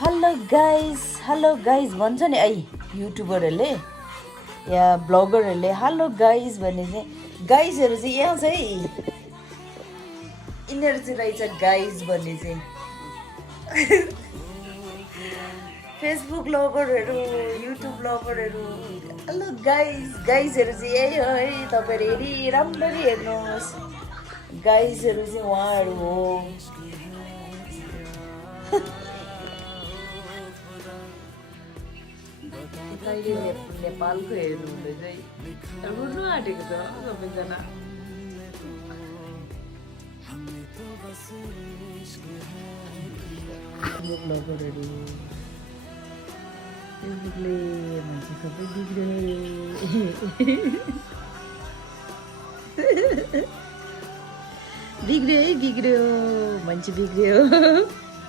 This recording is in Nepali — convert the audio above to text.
हेलो गाइज भन्छ नि है युट्युबरहरूले या ब्लगरहरूले हेलो गाइज भन्ने चाहिँ गाइजहरू चाहिँ यहाँ चाहिँ यिनीहरू चाहिँ रहेछ गाइज भन्ने चाहिँ फेसबुक लभरहरू युट्युब लभरहरू हेलो गाइजहरू चाहिँ यही हो है तपाईँहरू राम्ररी हेर्नुहोस् गाइजहरू चाहिँ उहाँहरू हो कहिले नेपालको हेर्नु हुँदै चाहिँ रुनु आँटेको छ सबैजना ब्लगरहरू फेसबुकले मान्छे सबै बिग्रियो है बिग्रियो मान्छे बिग्रियो